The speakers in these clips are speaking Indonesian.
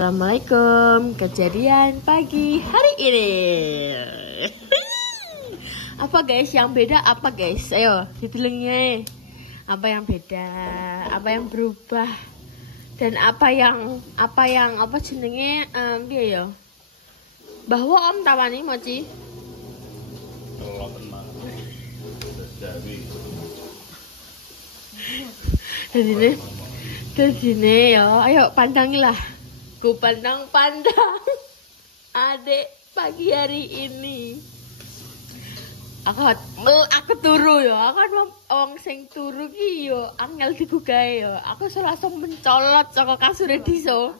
Assalamualaikum, kejadian pagi hari ini. Apa guys yang beda? Apa guys? Ayo ditelengnya. Apa yang beda? Apa yang berubah? Dan apa jenenge piye ya? Bahwa Om tawani mochi. Jadi ya, ayo pandangilah. Ku pandang-pandang adik pagi hari ini. Aku turu ya, aku wong sing turu ki yo angel digugahe yo. Aku langsung mencolot saka kasure diso.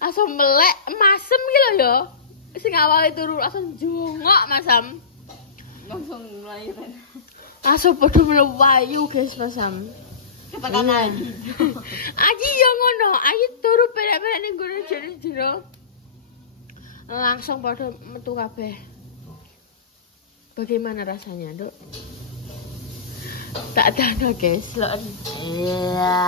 Langsung melek masem ki lho yo. Sing awale turu langsung jongok masam. Langsung mlayu kan. Langsung padha mlayu guys masam. Ketekan lagi. Aji yo ngono, aji turu penak-penak ning gone jero. Langsung pada metu kabeh. Bagaimana rasanya, Dok? Tak tahu guys. Iya.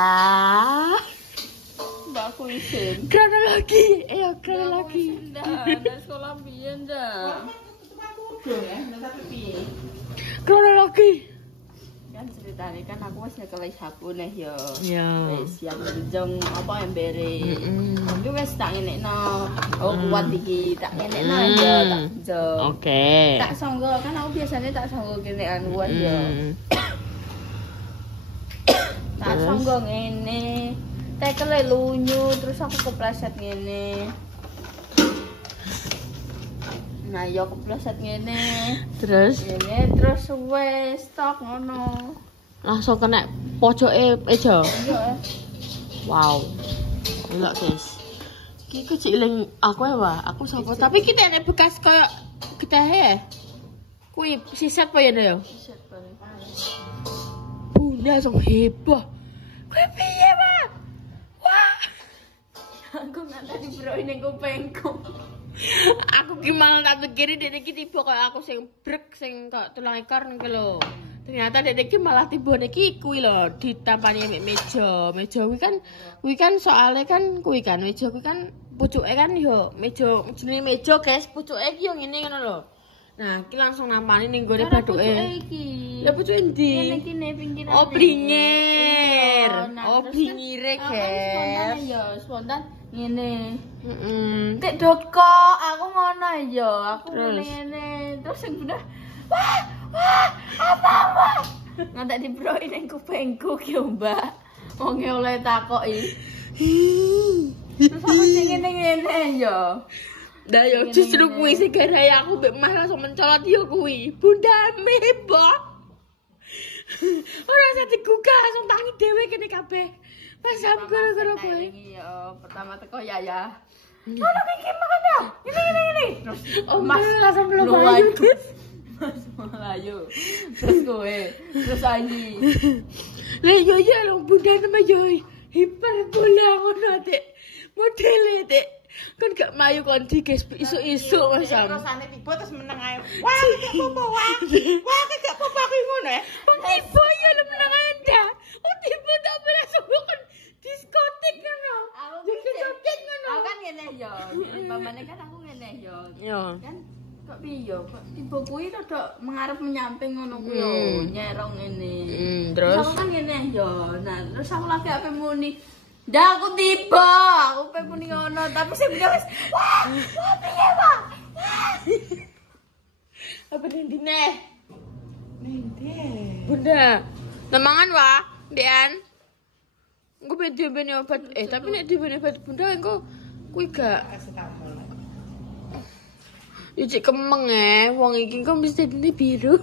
Mbak aku isin. Kronologi. Ayo kronologi. Ndak sekolah biyen dah. Kronologi. Kan ceritanya kan aku wis nyekel sapu nih yo. Ya. Wis siap njong apa embere. Tapi wis tak ngenekno. Oh kuat iki tak ngenekno yo tak njong. Oke. Tak songgo kan aku biasanya tak songgo kene anuan yo. Tak songgo ngene. Tekele lunyu terus aku kepleset ngene. Nah, yo kepleset ngene. Terus Wes stok ngono. langsung kena pojoke eja. Iya. Wow. Gila guys. Iki ku cek eling aku ya, Wah. Aku sapa? Tapi kita nek bekas koyo gedahe. Kuwi sisat apa ya, yo? Set banget. Bunda langsung heboh. Kuwi piye, Pak? Wah. Aku nggak tadi bro ini kupengku. Aku gimana tak pikirin dek iki tiba kayak aku sing brek sing kok tulang ekor ngono lho. Ternyata dek iki malah tiba niki kuwi lho ditampani mek meja. Meja kuwi kan soalnya kan kuwi kan meja kuwi kan pucuke kan yo meja jenenge meja guys, pucuke iki yo ngene ngono lho. Nah, iki langsung nampani ning gone bathuke. Lah pucuke endi? Ngene pinggiran. Oh, blinger. Oh, blingire guys. Ya, spontan ngene. Heeh. Tek doko, aku ngono ya. Aku Terus? ngene. Terus sing bener. Wah, apa? Ngantek dibroki ning kupengku ki yo, Mbak. Wong oleh takoki. Terus aku sing ngene ya. Nah, yo justru kuwi sing gara aku mbek Mas langsung mencolot yo kuwi. Bunda meboh. Ora usah digugah langsung tangi dhewe kene kabeh. Pas sampe karo kowe. Pertama teko ya. Ono iki makan ya. Ini. Terus Mas langsung mlayu. Mas melayu. Terus kowe, terus Ayi. Lah yo lho bunda nama yo hiperbola ngono Dek. Modele Dek. Kan gak mayu kon di guys isu-isu Mas Sam. Terusane tiba terus meneng ae. Wah, gak apa-apa wah. Wah, gak apa-apa aku ngono ya. Tiba ya lu menang anda. Oh tiba tak langsung kan diskotik ngono. Diskotik ngono. Aku kan ngene yo. Pamane kan aku ngene yo. Yo. Kan kok piye yo? Kok tiba kuwi rada mengarep menyamping ngono kuwi yo. Nyerong ngene. Terus aku kan ngene yo. Nah, terus aku lagi ape muni. Ndak aku tiba, aku pengen muni ngono, tapi sing wis wah, piye, Pak? apa dine? Bunda. Nemangan wah, Dean. Engko bene obat tapi nek dibene obat Bunda engko kuwi gak yo cek kemeng wong iki kok mesti dene biru.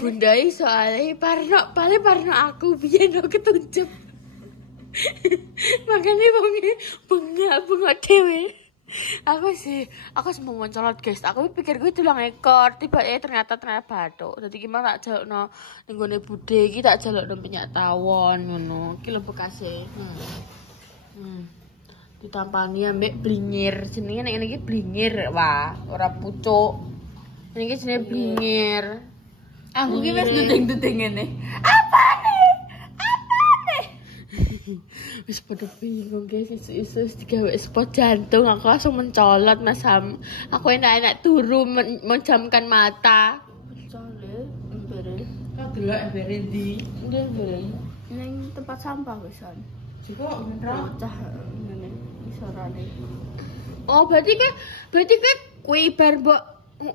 Bunda soalnya parno aku biyen ketunjuk. Makanya bengak dhewe. Aku mau mencolot guys. Aku pikir gue tulang ekor, ternyata bathuk. Dadi gimana tak jalukno ning gone budhe iki tak jalukno minyak tawon ngono. Iki lho bekase. Ditampani ambek blinger. Jenenge nek ngene iki blinger, wah, ora pucuk. Ini jenenge blinger. Aku ki wis duding-duding ngene. Apa nih? Wis padha bingung guys, isu-isu digawe spot jantung, aku langsung mencolot Mas Ham. Aku enak-enak turu menjamkan mata. Soale embere. Kok delok embere ndi? Ndi embere? Ning tempat sampah wisan. Jika ngendro. Cah ngene isorane. Oh, berarti kuwi bar mbok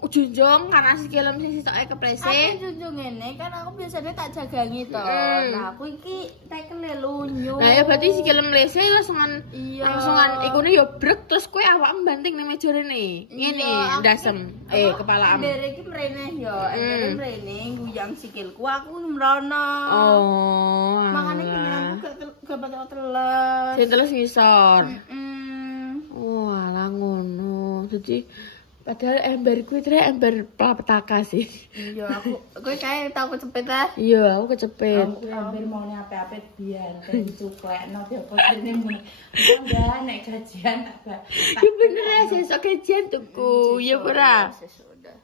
junjung karena sikilem sing sitoke keplese. Aku junjung ngene kan aku biasanya tak jagangi to. Nah, aku iki tekele lunyu. Nah, ya berarti sikilem lese langsungan Iya. langsungan ikune yo brek terus kowe awakmu banting nang meja rene. Ngene ndasem. Kepala am. Embere iki mrene yo, embere mrene guyang sikilku aku mrono. Oh. Makane aku gak bakal teles. Sing terus ngisor. Mm. Walah ngono. Jadi padahal ember kuwi ember petaka sih. Iya, aku kayak tau kecepet ah. Iya, aku kecepet. Aku ember mau apet biyen kan cuklekno dia posine mun. Enggak nek gajian tak. Ya bener ya, sesuk gajian tuku. Ya ora. Sesudah.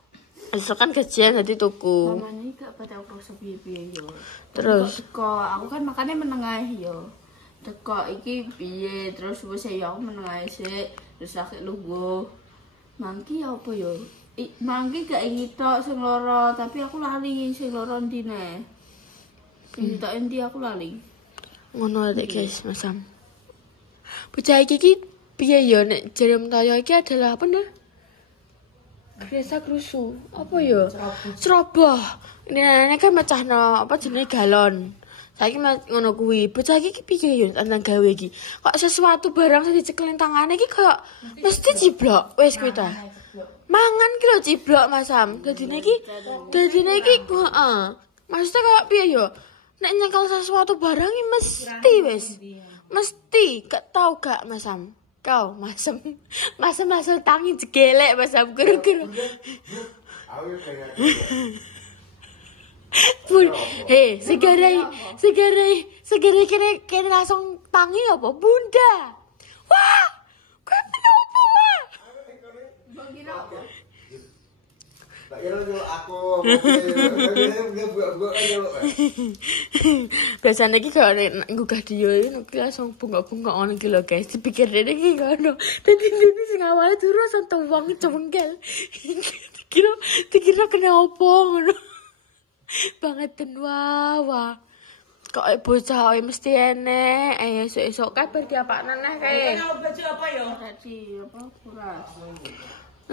Esok kan gajian jadi tuku. Mamane gak pada kroso piye-piye yo. Terus Aku kan makannya menengah yo. Teko iki piye terus wis ya aku menengah sik terus sakit lungguh. Mangki apa yo? Mangki gak ngitok sing loro, tapi aku lali sing loro ndine. Sing ngitok endi aku lali. ngono rek guys, Mas Sam. Bocah iki piye ya nek jare Toyo iki adalah apa nah? Biasa krusu. Apa ya? Ceroboh. Ini kan mecahno apa jenenge galon. Saiki ngono kuwi. Bocah iki piye ya tentang gawe iki? Kok sesuatu barang sing dicekelin tangane iki kok mesti ciblok. Wis kuwi ta. Mangan ki lho ciblok Mas Sam. Dadine iki heeh. Maksudnya kayak piye ya? Nek nyekel sesuatu barang iki mesti wis. Mesti gak tau gak Mas Sam. Kau masem tangi jegelek Mas Sam guru-guru. Bun, segarai kene langsung tangi apa? Bunda. Wah, kau apa wah? Biasanya iki kalau nggugah dia iki langsung bungkak-bungkak ngono iki lho guys. Dipikir dene iki ngono. Dadi dene sing awale turu langsung tuwang cengkel. Dikira kena opo ngono. Bangetan wah. Kok bocah mesti enek. Esuk-esuk kabar diapakno neh kae. Baju apa ya? Tadi apa kuras.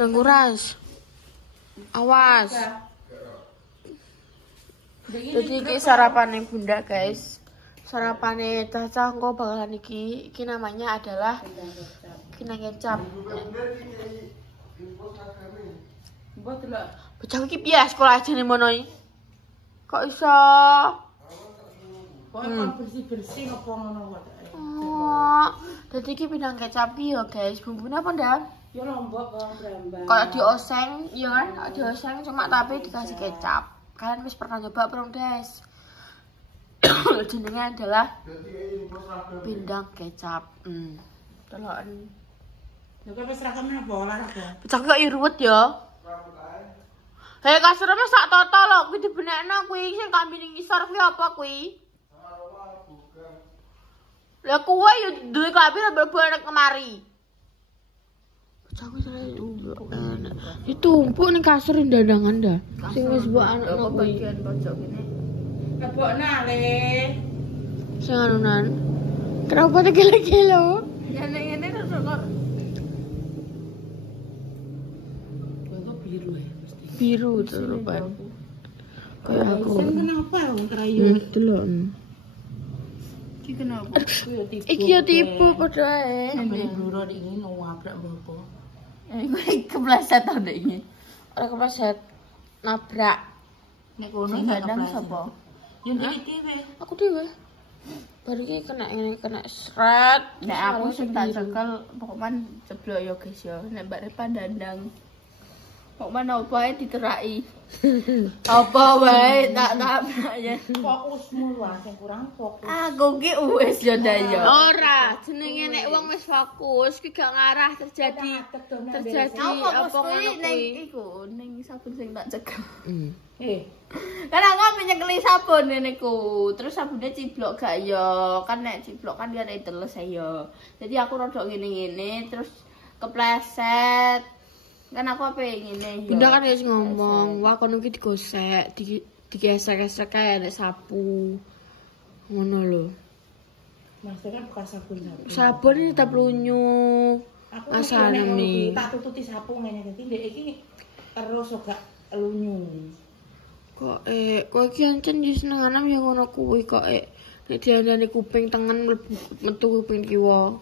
Nang nguras. Awas. Jadi iki sarapane Bunda guys. Sarapane Caca engko bakalan iki namanya adalah kena kecap. Mbok delok. Bocah iki piye sekolah ajane mono iki? Kok iso? Kok bersih-bersih apa ngono kok. Oh, dadi iki pindang kecap iki ya guys. Bumbune apa ndak? Ya lombok kok brambang. Kalau dioseng, ya kan? Dioseng cuma tapi dikasih kecap. Kalian wis pernah coba belum, guys? Jenenge adalah pindang kecap. Deloken. Lha kok wis rakame apa olahraga? Bocah kok ruwet ya. Hei, kasurnya sak toto lho, kuwi dibenekno kuwi sing kambing ngisor kuwi apa kuwi? Lah kuwi yo duwe kambing mbok kemari. Aku ditumpuk ning kasur ndandangan dah. Sing wis mbok anakno kuwi. Bagian pojok kene. Lebokna le. Sing anunan. Kenapa tegel-gelo? Ya nek ngene kok. Kok biru ya pasti. Biru tuh rupanya. Kayak aku. Sen kenapa wong kerayu? Delok. Iki kenapa? Iki yo tipu padha ae. Sampe bluro iki ngabrak apa? Kebelasan tahun dek ini. Ora kepleset. Nabrak. Nek kono Kadang sapa? Yen iki dhewe. Aku dhewe. Baru iki kena seret. Nek aku sing tak cekel pokoknya ceblok ya guys ya. Nek Mbak Repa dandang. Kok Kok mana wae diteraki. Apa wae tak ya. Fokusmu lah sing kurang fokus. Aku ki wis yo dayo. Ora, jenenge nek wong wis fokus ki gak ngarah terjadi Apa apa ngono ning kuwi. iku ning sabun sing tak cekel. Kan Kan aku nyekeli sabun ngene ku. Terus sabune ciblok gak yo. Kan nek ciblok kan dia teles ya. Jadi aku rodok ngene-ngene terus kepleset. Kan aku apa ngene yo. Bunda kan wis ngomong, wah kono ki digosek, digesek-gesek kae nek sapu. Ngono lho. Maksudnya kan bekas sabun. Sabun iki tetep lunyu. Aku Asale mi. tak tututi sapu ngene dadi ndek iki terus gak lunyu. Kok iki ancen yo senenganem yo ngono kuwi kok nek diandani kuping tengen metu kuping kiwa.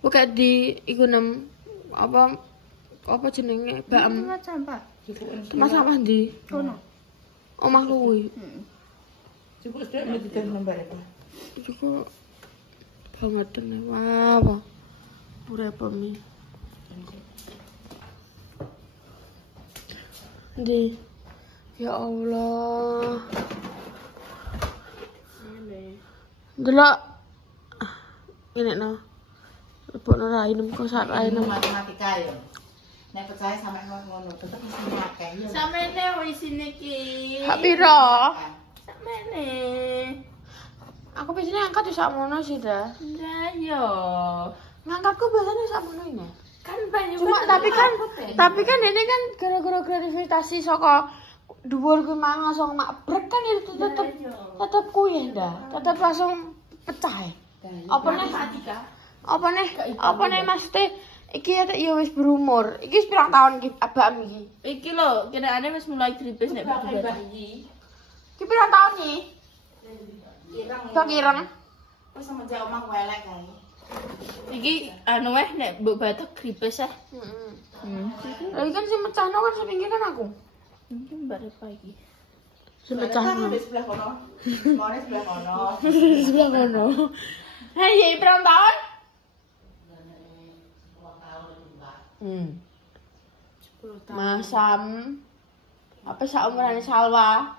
Kok gak di iku nem apa jenenge baem Macam Pak. tempat sampah ndi? Kono. Omah kuwi. Cukup sudah mesti dan nomor apa? Iku banget wah. Urip mi. Di. Ya Allah. Delok. Ini no. Lebokno rainem kok sak rainem. Matematika ya. Nek percaya sampe ngono, tetep mesti akeh ya. Samene wis sini ki. Hak piro? Samene. Aku biasanya angkat di sakmono sih dah. Lah yo. Ngangkatku biasanya sakmono ini. Kan banyak Cuma tapi kan ini kan gara-gara gravitasi saka dhuwur kuwi mang langsung mabrek kan itu tetep kuwi dah. Tetep langsung pecah. Apa nih Mas Teh iki ya wis berumur. Iki wis pirang tahun iki abam iki. Iki lho, kenaane wis mulai gripes nek berdua. Iki pirang tahun iki? Bang ireng. Wis semenjak omah welek kae. Iki anu weh nek mbok batuk gripes ah. Lagi kan si mecahno kan sepinggir kan aku. Mungkin mbak Repa iki. Si mecahno. Di sebelah kono. Mau sebelah kono. Sebelah kono. Hei, pirang tahun? 10 tahun. Masam. Apa saumurane Salwa?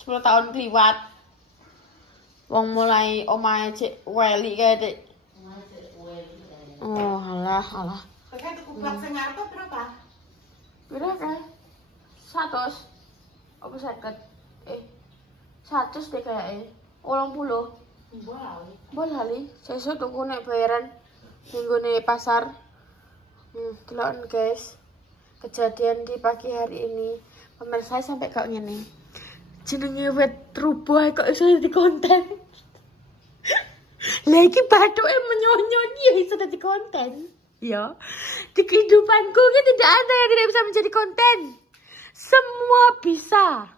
10 tahun kliwat. Wong mulai omahe cek weli kae, Dik. Oh, alah. Pakai tuku plak sing ngarep berapa? Pira kae? 100. Apa 50? 100 deh kayaknya. 80. Boleh sesuk tuku nek bayaran minggune pasar. Deloken guys. Kejadian di pagi hari ini. Pemirsa sampai kok ngene. Jenenge wet rubuh kok iso di konten. Lah iki bathuke menyonyon ya iso dadi konten. Ya. Di kehidupanku ki tidak ada yang tidak bisa menjadi konten. Semua bisa.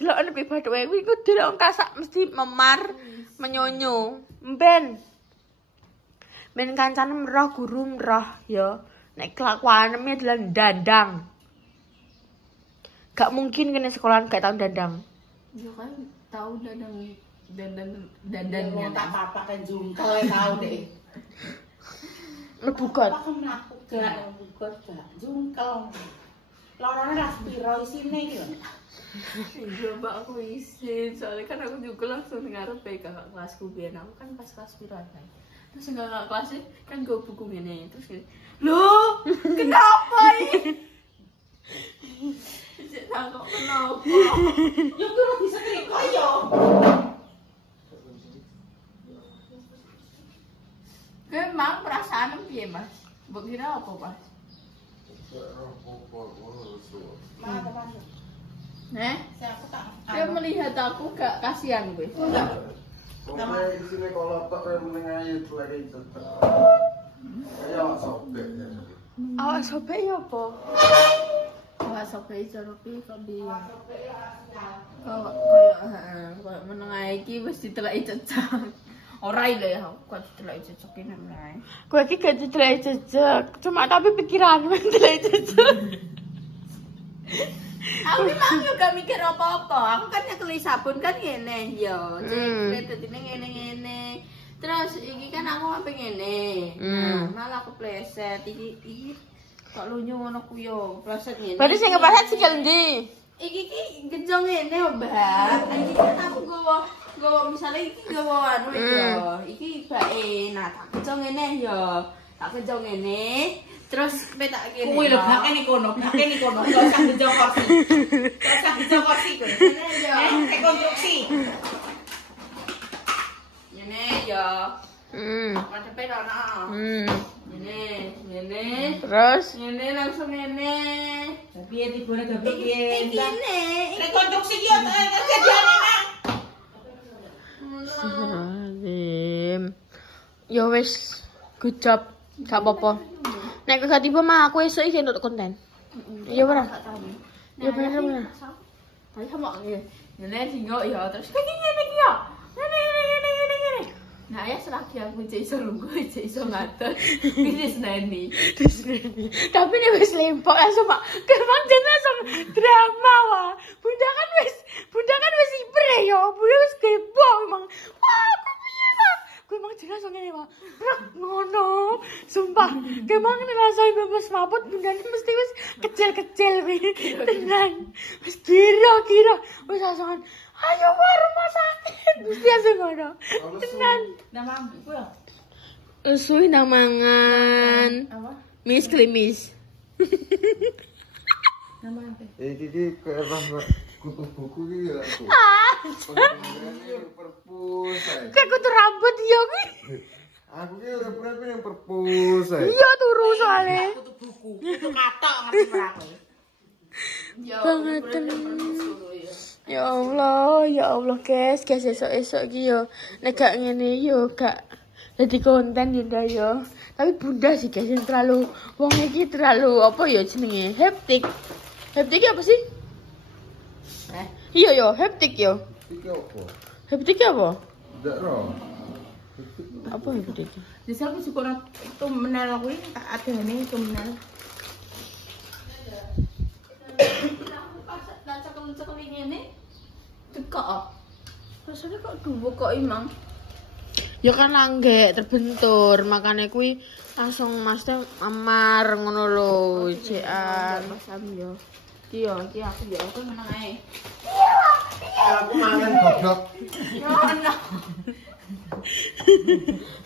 Deloken pi bathuke kuwi ku delok kasak mesti memar, menyonyo. Ben kancane merah guru merah ya. Nek kelakuane adalah dandang. Gak mungkin kena sekolahan gak tau dandang. Ya kan tahu dandannya. Tak apa kan jungkel tau deh. Lebugot. Gak jungkel. Lorone ras piro isine iki lho. Iya mbak aku isin, soalnya kan aku juga langsung ngarep kakak kelasku biar aku kan pas kelas piran kan. Terus kakak kelasnya kan gue buku ini terus gini, loh kenapa ini? Kok kenapa? Yo kuwi bisa cerita yo. Emang perasaan piye mas? Mbok kira apa mas? Mana? Siapa tak? Dia melihat aku gak kasihan gue. Sampai di sini kalau tak kayak menengah itu lagi itu. Kayak awak sobek ya. Awak sobek ya apa? Wah sobek cara piye kok di. Kayak menengah iki wis ditelaki cecak. Ora ile ya, kok ditelaki cecak iki meneh. Kowe iki gak didelok jejeg, cuma tapi pikiranmu didelok jejeg. Aku memang juga mikir apa-apa. Aku kan nyekeli sabun kan ngene yo. Cek dadine ngene-ngene. Terus iki kan aku apa ngene. Nah, malah aku pleset iki Kok lunyu ngono ku yo, pleset ngene. Berarti sing kepleset sikil ndi? Iki gejong ngene, Mbak. Iki kan aku gowo misale iki gowo anu yo. Iki bae. Nah, tak gejong ngene yo. Tak gejong ngene. Terus petak kene. Kuwi lho bakene kono. Gak usah gejong kursi. Gak usah gejong kursi kowe. Ngene yo. Rekonstruksi. Ngene yo. Madepe ono. Ngene. Terus Ngene langsung ngene. Piye tibone gabek piye? Ngene. Rekonstruksi ki kejadiane nang. Astagfirullahaladzim. Ya wis, good job. Gak apa-apa. Nek gak tiba mah aku esuk iki untuk konten. Iya ora? Ya bener. Tapi sama ngene singgo ya terus ngene iki yo. Ngene. Nah, ya selagi aku cek iso lungguh, cek iso ngatur. Finish nani. Tapi nek wis lempok langsung Pak. Kemang jen langsung drama wah. Bunda kan wis hiper ya. Bunda wis kepo emang. Wah, piye Pak? Gue emang jen langsung ngene Pak. Brak ngono. Sumpah, kemang nek langsung bebas mabut Bunda mesti wis kecil-kecil kuwi. Tenang. Wis kira. Wis langsung ayo Pak rumah sakit. Mesti langsung ngono. Tenang. Nama iku ya. Usui nang mangan. Apa? Mis klimis. Nama apa? Iki kayak kutu buku iki ya aku. Perpus. Kayak kutu rambut ya kuwi. Aku ki ora pernah yang perpus. Iya turu soalnya. Kutu buku. Itu katok ngerti ora kowe. Banget. Ya Allah guys, esok iki yo. Nek gak ngene yo gak dadi konten yo ndak yo. Tapi Bunda sih guys yang terlalu wong iki terlalu apa ya jenenge? Hektik. Hektik apa sih? Iya yo, hektik yo. Iki apa? Hektik apa? Ndak ro. Apa hektik? Di saku suka itu menel kuwi tak adene itu menel. Pas cekel ngene. Tekok. Rasane kok duwe kok imang. Ya kan langgek terbentur, makanya kuwi langsung Masnya amar ngono lho, jekan. Pasam yo. Iki aku yo aku menang ae. Aku mangan goblok. Yo ono.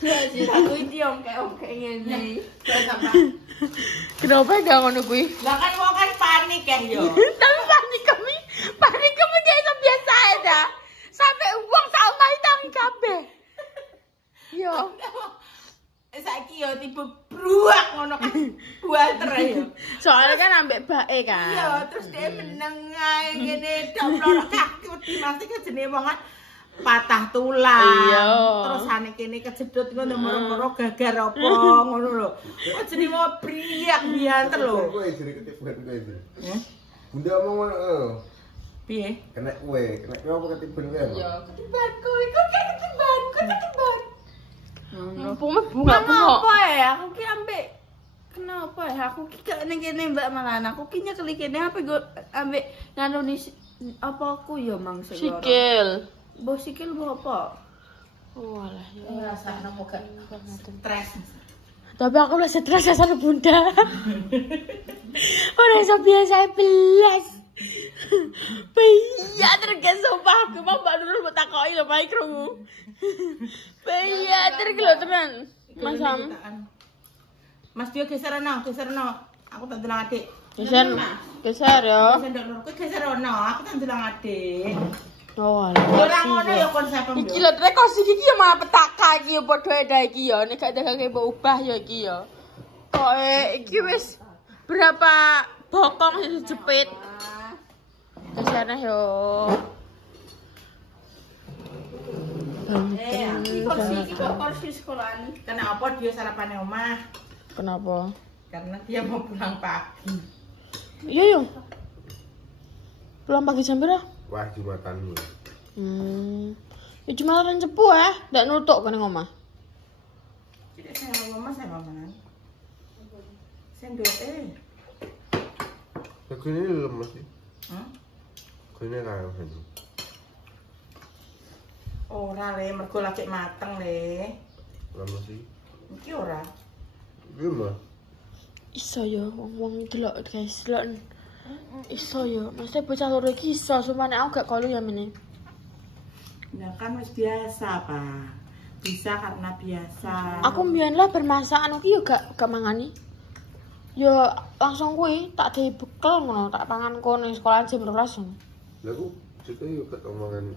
Jadi aku iki ongke ngene. Kenapa gak ngono kuwi? Lah kan wong kan panik ya yo. Tapi panik kami kayak biasa aja. Sampai uang sak omah tangi kabeh. Yo. Saiki yo tipe bruak ngono kan. Buanter yo. Soalnya kan ambek bae kan. Iya, terus dia meneng ae ngene doblor kaki wedi mati ke jenenge wong kan patah tulang. Iya. Terus ane kene kejedot ngono moro-moro gagar apa ngono lho. Kok jenenge mau briak bianter lho. Kowe jere ketiban kowe iki. Heh. Bunda ngomong Piye? kena kowe apa ketiban kowe? Yo, ketiban kowe kok ketiban. Mumpung bunga-bunga. Kenapa ya? Aku ki ambek kenapa ya? Aku ki gak ning kene Mbak Malana. Aku ki nyekel kene apa go ambek nganoni apa aku ya mangsud loro. Sikil. Mbok sikil mbok apa? Oh alah ya. Ngrasakno kok gak stres. Tapi aku udah stres ya sama Bunda. Udah so biasa belas. Iya terus sumpah aku mau Mbak Nurul mau takoki lho baik krungu. Iya terus lho tenan. Mas Sam. Mas Dio geser ono. Aku tak ndelok adik. Geser ya. Geser ndok lur, kowe geser ono. Aku tak ndelok adik. Oh alah. Ora ngono ya konsepem. Iki lho rekos iki ya malah petaka iki ya padha eda iki ya nek gak ada mbok ubah ya iki ya. Kok iki wis berapa bokong sing dijepit. Kesana yo. Iki kok kursi sekolahan. Kenapa dia sarapane omah? Kenapa? Karena dia mau pulang pagi. Iya yo. Pulang pagi jam berapa? Wah, Jumatanmu. Ya cuma orang cepu ndak nutuk kan ngomah. Jadi saya omah man. Sendok Kene lemes sih. Hah? Kene kaya ngene. Ora le, mergo lagi mateng le. Lemes sih. Iki ora. Iki mah. Iso ya wong-wong delok guys, delok. Iso ya, mesti bocah loro iki iso, sumpah nek aku gak kolu ya mene. Nah kan wis biasa, Pak. Bisa karena biasa. Aku mbiyen lah bermasakan iki yo gak mangani. Yo langsung kuwi tak dei bekel ngono, tak pangan kono ning sekolah jam 12. Lah aku cerita yo ket omongan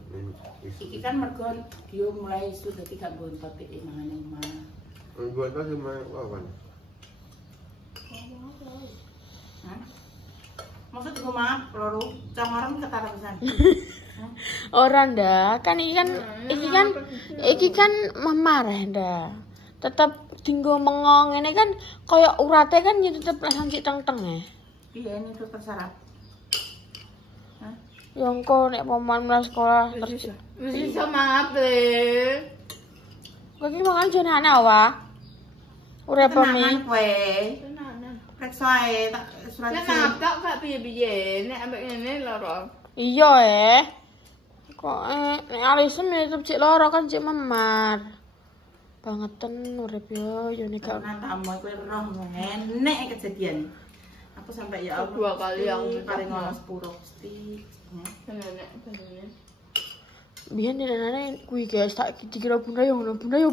Iki kan mergo dia mulai isu dadi gak bontot iki mangan ning omah. Buat apa sama wawan? Hah? Maksud gue maaf, loro cangoran ketara pisan. Ora ndak, kan iki kan memarah ndak. Tetep dinggo mengong ngene kan koyo urate kan ya tetep langsung teng-teng ya. Iya ini tuh terserah. Hah? Ya engko nek paman mulai sekolah terus Wis iso maaf le. kok iki mangan jane ana wae. Urip mi. Tenangan kowe. Tenanan. Reksa ae tak surat. Kenapa gak piye-piye nek ambek ngene loro. Iya kok nek alisen tetep cek loro kan cek memar. Bangeten urip yo nek gak Karena tamu kowe roh enek kejadian. Aku sampai ya Allah 2 kali aku paling mikir. ngono sepuro mesti. Nenek bener. biyen nenane kuwi guys tak dikira bunda yo ngono bunda yo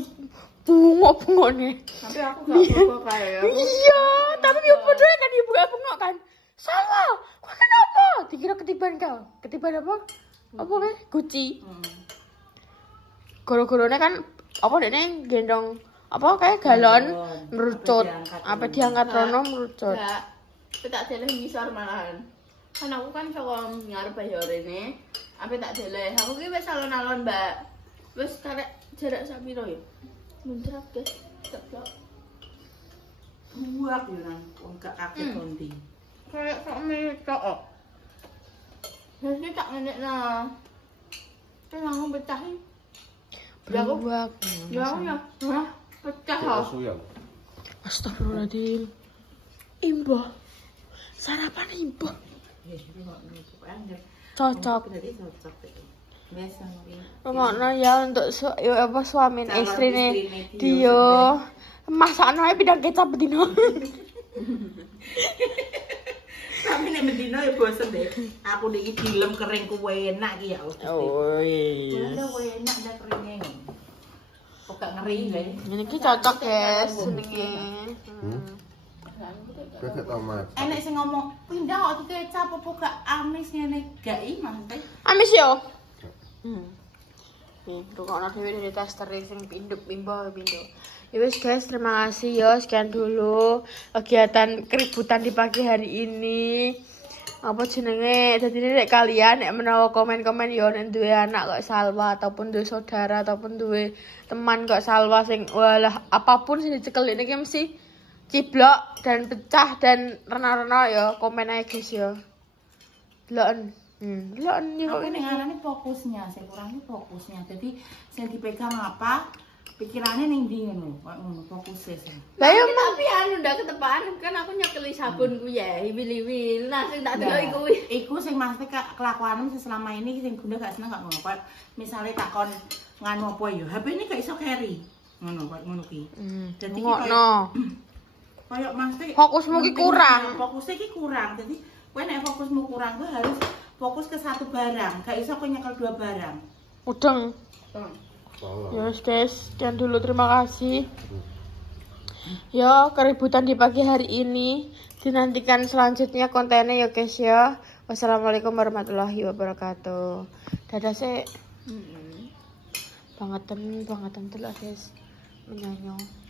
bungok-bungokne. Tapi aku gak apa-apa kayak aku. Iya, tapi yo bunda kan bungok kan. Salah. Kok kenapa? Dikira ketiban kau. Ketiban apa? Apa kae? Guci. Goro-gorone kan apa dekne gendong apa kayak galon merucut. Apa diangkat rono merucut. Gak. Tapi tak deleh ngisor malahan. Kan aku kan saka ngarep ya rene. Apa tak deleh. Aku ki wis alon-alon, Mbak. Wis karek jarak sak piro ya? Muncrat guys. Ceplok. Buak yo nang wong gak kakek kondi. Kayak sak menit kok. Jadi tak ngenekno. Kan langsung pecahin. Beruak. Ya ya. Hah? Pecah loh. Suyang. Astagfirullahaladzim. Imbah. Sarapan imbah. Cocok. Berarti cocok iki. Biasa mungkin. Rungokno ya untuk apa suami Calon istrine istrine dia. Masakno ae bidang kecap bedino. Tapi nek mendino ya bosen deh. Aku iki dilem kering kuwe enak iki ya. Oh iya. Kuwe kuwe enak ndak keringnya. Kok gak ngeri kae. Ini ki cocok guys jenenge. Kakek tomat. Enek sing ngomong pindah kok kecap apa gak amis ngene gak i mantek. Amis yo. Nih, rungokno dhewe dari tester sing pinduk pimbo. Ya wis guys, terima kasih ya. Sekian dulu kegiatan keributan di pagi hari ini. Apa jenenge? Dadi nek kalian nek menawa komen-komen yo nek duwe anak kok Salwa ataupun duwe saudara ataupun duwe teman kok Salwa sing walah apapun sing dicekel iki mesti ciblok dan pecah dan rena-rena ya komen aja guys ya. Deloken. Deloken yo kok Aku ngene. ning ngarane fokusnya, sing kurang iki fokusnya. Jadi sing dipegang apa? Pikirannya ning ndi ngono, kok ngono fokusnya sing. Lah yo Tapi anu ndak ketepaan kan aku nyekeli sabun ku ya, iwil-iwil. Nah, sing tak delok iku kuwi. Iku sing maksudnya kelakuanmu selama ini sing Bunda gak seneng gak ngono. Kok misale takon nganu apa ya, HP ini gak iso carry. Ngono kok ngono ki. Dadi ki ngono. Kayak maksudnya Fokusmu ki kurang. Fokusnya ki kurang. Jadi kowe nek fokusmu kurang kowe harus fokus ke satu barang. Gak iso kowe nyekel 2 barang. Udeng. Salah. Ya wis guys, sekian dulu terima kasih. Ya, keributan di pagi hari ini. Dinantikan selanjutnya kontennya ya guys ya. Wassalamualaikum warahmatullahi wabarakatuh. Dadah sih. Bangetan tuh lah guys. Menyanyong.